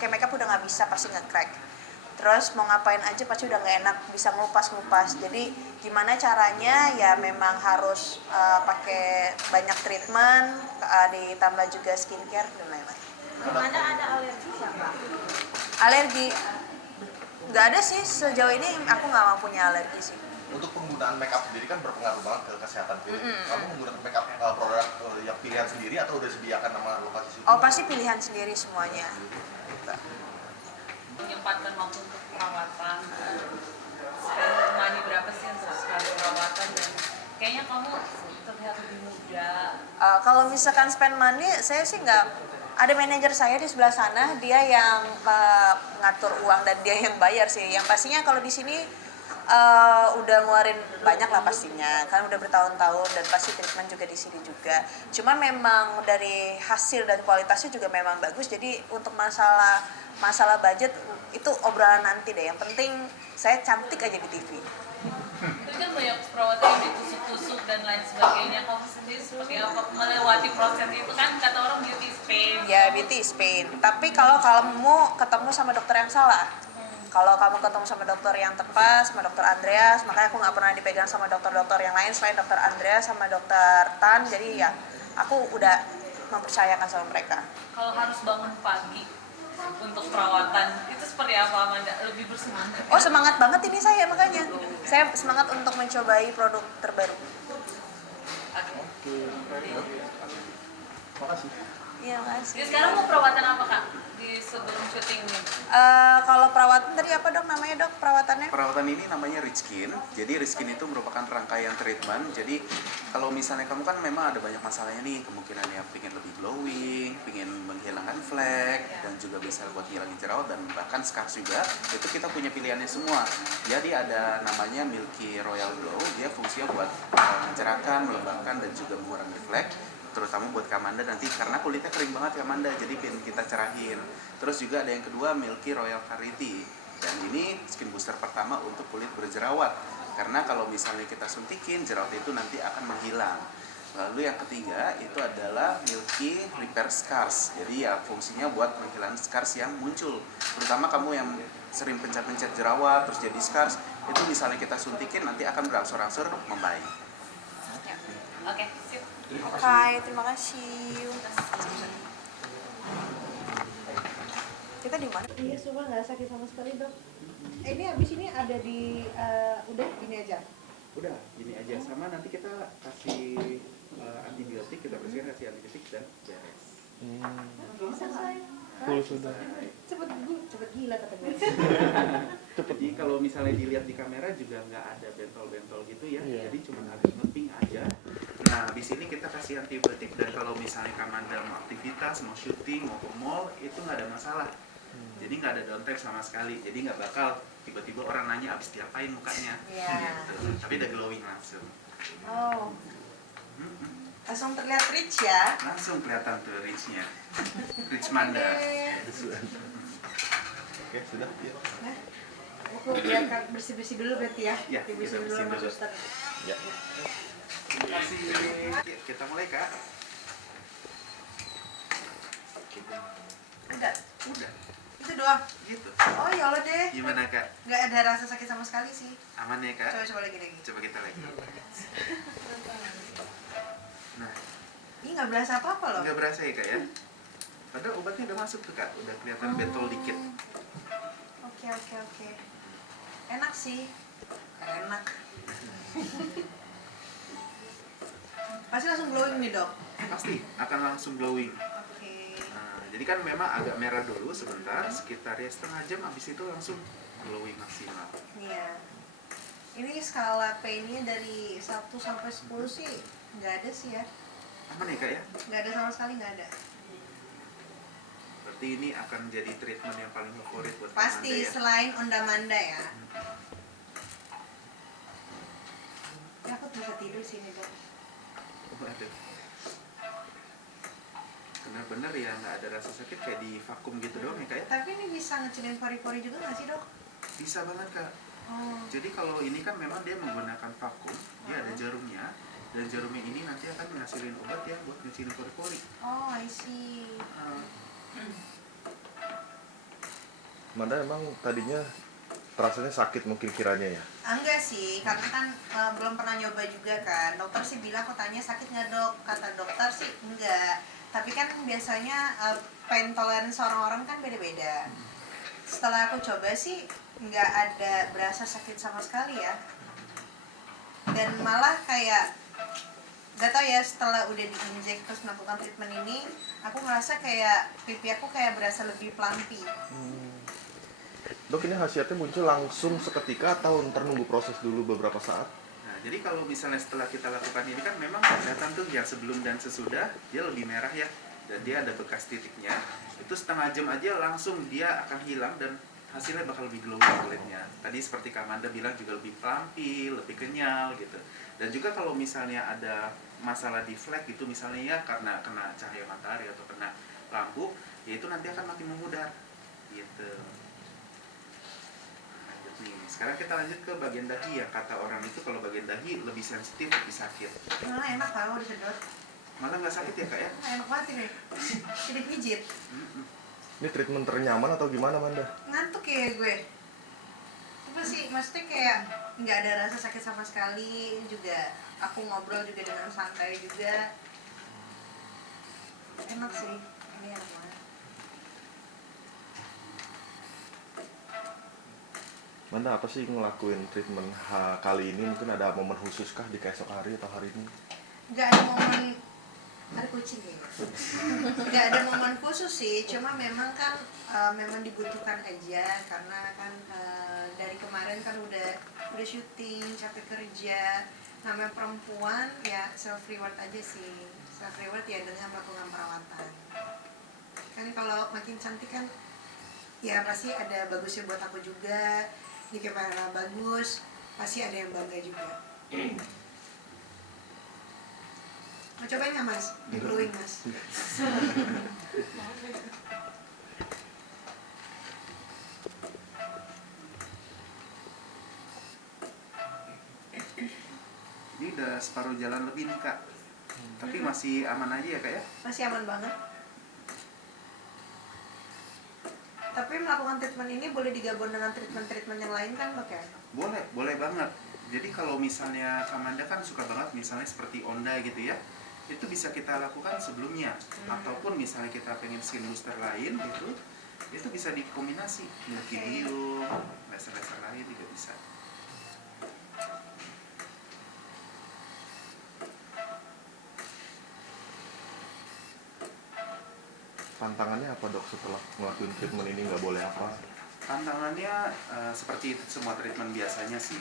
pakai makeup udah nggak bisa, pasti nge-crack. Terus mau ngapain aja pasti udah nggak enak, bisa ngupas-ngupas. Jadi gimana caranya ya memang harus pakai banyak treatment, ditambah juga skincare dan lain-lain. Gimana, ada alergi siapa? Alergi? Nggak ada sih, sejauh ini aku nggak punya alergi sih. Untuk penggunaan makeup sendiri kan berpengaruh banget ke kesehatan kulit. Kamu menggunakan makeup produk yang pilihan sendiri atau udah disediakan nama lokasi situ? Oh, pasti pilihan sendiri semuanya. Menyempatkan waktu untuk perawatan, spend money berapa sih untuk sekali perawatan, dan kayaknya kamu terlihat lebih muda. Kalau misalkan spend money, saya sih nggak, ada manajer saya di sebelah sana, dia yang ngatur uang dan dia yang bayar sih. Yang pastinya kalau di sini udah ngeluarin banyak lah pastinya, kan udah bertahun-tahun dan pasti treatment juga di sini juga. Cuma memang dari hasil dan kualitasnya juga memang bagus. Jadi untuk masalah budget itu obrolan nanti deh. Yang penting saya cantik aja di TV. Itu kan banyak perawatan yang ditusuk-tusuk dan lain sebagainya. Kamu sendiri seperti apa melewati proses itu? Kan kata orang beauty is pain. Ya, beauty is pain. Tapi kalau kamu ketemu sama dokter yang salah, kalau kamu ketemu sama dokter yang tepat, sama dokter Andreas, makanya aku nggak pernah dipegang sama dokter-dokter yang lain selain dokter Andreas sama dokter Tan. Jadi ya aku udah mempercayakan sama mereka. Kalau harus bangun pagi untuk perawatan, itu seperti apa Amanda? Lebih bersemangat? Oh, semangat banget ini saya, makanya saya semangat untuk mencobai produk terbaru. Makasih. Iya, makasih. Jadi sekarang mau perawatan apa Kak di sebelum syuting nih? Kalau perawatan tadi apa dok namanya dok perawatannya? Perawatan ini namanya Rich Skin. Jadi Rich Skin itu merupakan rangkaian treatment. Jadi kalau misalnya kamu kan memang ada banyak masalahnya nih, kemungkinan yang pengen lebih glowing, pengen menghilangkan flek, dan juga bisa buat hilangin jerawat dan bahkan scars juga, itu kita punya pilihannya semua. Jadi ada namanya Milky Royal Glow, dia fungsinya buat mencerahkan, melembabkan, dan juga mengurangi flek, terutama buat Kamanda nanti karena kulitnya kering banget Kamanda, jadi pengen kita cerahin. Terus juga ada yang kedua Milky Royal Clarity, dan ini skin booster pertama untuk kulit berjerawat, karena kalau misalnya kita suntikin jerawat itu nanti akan menghilang. Lalu yang ketiga itu adalah Milky Repair Scars, jadi ya fungsinya buat menghilangkan scars yang muncul, terutama kamu yang sering pencet-pencet jerawat terus jadi scars, itu misalnya kita suntikin nanti akan berangsur-angsur membaik. Oke, sip. Oke, terima kasih. Kita di mana? Iya, cuma nggak sakit sama sekali dok. Ini abis ini ada di, udah ini aja. Udah, gini aja, sama nanti kita kasih antibiotik, kita bersihkan kasih antibiotik dan beres. Selesai. Sudah. Cepet gila katanya. Jadi kalau misalnya dilihat di kamera juga nggak ada bentol-bentol gitu ya, Iya. jadi cuma agak ngeping aja. Nah, di sini kita kasih antibiotik, dan kalau misalnya Kamanda mau aktivitas, mau syuting, mau ke mall, itu nggak ada masalah. Jadi nggak ada downtime sama sekali, jadi nggak bakal tiba-tiba orang nanya abis diapain mukanya, Iya. gitu. Tapi udah glowing langsung. Oh, langsung terlihat rich ya. Langsung kelihatan tuh rich-nya. Rich Manda. Oke, sudah. Iya. Nah, aku biarkan bersih-bersih dulu berarti ya. Ya, Dibersihin kita dulu sama bersihin dulu. suster. Ya. Terima kasih. Kita mulai Kak. Enggak, Udah, itu doang. gitu. Oh ya Allah deh. Gimana Kak? Nggak ada rasa sakit sama sekali sih. Aman ya Kak? Coba lagi. Coba kita lagi. Nah, Ini nggak berasa apa-apa loh. nggak berasa ya Kak ya? Padahal obatnya udah masuk tuh Kak, udah kelihatan bentol dikit. Oke. Enak sih. Enak. Pasti langsung glowing nih dok. Pasti akan langsung glowing. Oke. Nah, jadi kan memang agak merah dulu sebentar, sekitar ya setengah jam, habis itu langsung glowing maksimal. Iya. Ini skala pain-nya dari 1 sampai 10 sih nggak ada sih ya. Aman ya Kak ya? Nggak ada sama sekali, nggak ada. Berarti ini akan jadi treatment yang paling favorit buat Pasti Kamanda ya? selain Ondamanda ya. Ya aku bisa tidur sini dok. Waduh. Bener-bener ya nggak ada rasa sakit, kayak di vakum gitu doang ya Kak ya? Tapi ini bisa ngecilin pori-pori juga nggak sih dok? Bisa banget Kak. Oh. Jadi kalau ini kan memang dia menggunakan vakum, dia ada jarumnya, dan jarumnya ini nanti akan menghasilin obat ya buat ngecilin pori-pori. Oh, I see. Manda emang tadinya terasanya sakit mungkin kiranya ya? Enggak sih, karena kan belum pernah nyoba juga kan. Dokter sih bilang, aku tanya sakit nggak dok? Kata dokter sih enggak. Tapi kan biasanya pain tolerance orang-orang kan beda-beda. Setelah aku coba sih nggak ada berasa sakit sama sekali ya. Dan malah kayak gak tau ya, setelah udah diinjek terus melakukan treatment ini, aku ngerasa kayak pipi aku kayak berasa lebih plumpy. Dok, ini khasiatnya muncul langsung seketika atau ntar nunggu proses dulu beberapa saat? Nah, jadi kalau misalnya setelah kita lakukan ini kan memang kelihatan tuh yang sebelum dan sesudah dia lebih merah ya, dan dia ada bekas titiknya. Itu setengah jam aja langsung dia akan hilang dan hasilnya bakal lebih glowing kulitnya. Tadi seperti Kak Amanda bilang juga lebih plumpy, lebih kenyal gitu. Dan juga kalau misalnya ada masalah di flek itu misalnya ya karena kena cahaya matahari atau kena lampu, ya itu nanti akan makin memudar gitu. Lanjut nih. Sekarang kita lanjut ke bagian dahi ya. Kata orang itu kalau bagian dahi lebih sensitif, lebih sakit. Malah enak tau disedot. Malah nggak sakit ya Kak ya? Enak banget ini. Jadi pijit. Ini treatment ternyaman atau gimana, Manda? Ngantuk ya gue. Apa sih, maksudnya kayak nggak ada rasa sakit sama sekali. Juga aku ngobrol juga dengan santai juga. Enak sih, ini enak banget. Manda apa sih ngelakuin treatment kali ini? Mungkin ada momen khusus kah di keesok hari atau hari ini? Nggak ada momen, ada kucing ya. Nggak ada momen khusus sih, cuma memang kan memang dibutuhkan aja karena kan dari kemarin kan udah syuting, capek kerja. Namanya perempuan ya self reward aja sih. Self reward ya dengan melakukan perawatan. Kan kalau makin cantik kan ya pasti ada bagusnya buat aku juga. Di kamera bagus, pasti ada yang bangga juga. Mau cobain nggak mas? Di glowing mas. Ini udah separuh jalan lebih nih Kak. Tapi masih aman aja ya Kak ya? Masih aman banget. Tapi melakukan treatment ini boleh digabung dengan treatment-treatment yang lain kan dok ya? Boleh, boleh banget. Jadi kalau misalnya Amanda kan suka banget misalnya seperti Onda gitu ya, itu bisa kita lakukan sebelumnya. Ataupun misalnya kita pengen skin booster lain gitu, itu bisa dikombinasi. Leukemia, laser-laser lain juga bisa. Tantangannya apa dok setelah ngelakuin treatment ini, nggak boleh apa? Tantangannya seperti semua treatment biasanya sih.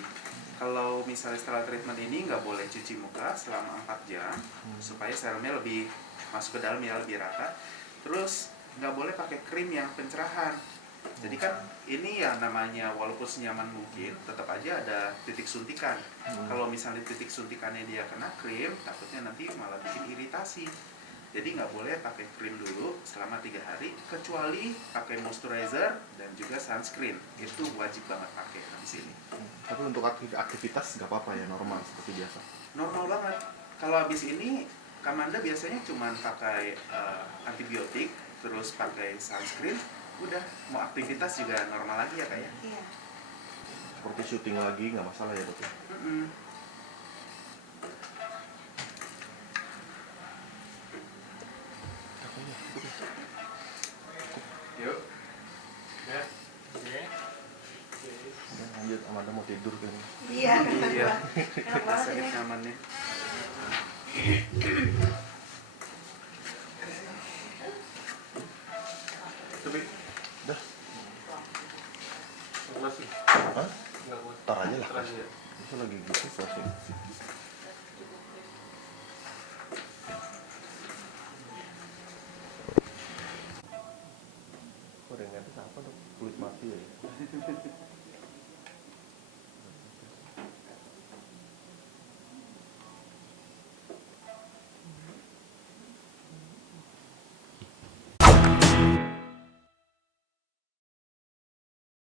Kalau misalnya setelah treatment ini nggak boleh cuci muka selama 4 jam supaya serumnya lebih masuk ke dalam ya, lebih rata. Terus nggak boleh pakai krim yang pencerahan. Jadi kan ini ya namanya walaupun senyaman mungkin tetap aja ada titik suntikan. Kalau misalnya titik suntikannya dia kena krim, takutnya nanti malah bikin iritasi. Jadi nggak boleh pakai krim dulu selama 3 hari, kecuali pakai moisturizer dan juga sunscreen. Itu wajib banget pakai di sini. Tapi untuk aktivitas nggak apa-apa ya, normal seperti biasa? Normal banget. Kalau habis ini, Kamanda biasanya cuma pakai antibiotik, terus pakai sunscreen, udah mau aktivitas juga normal lagi ya Kak ya? Iya. Seperti syuting lagi nggak masalah ya dok ya? Yuk. Udah, lanjut, Amanda mau tidur kan? Iya. Iya. Enak banget Sakit ini. nyamannya.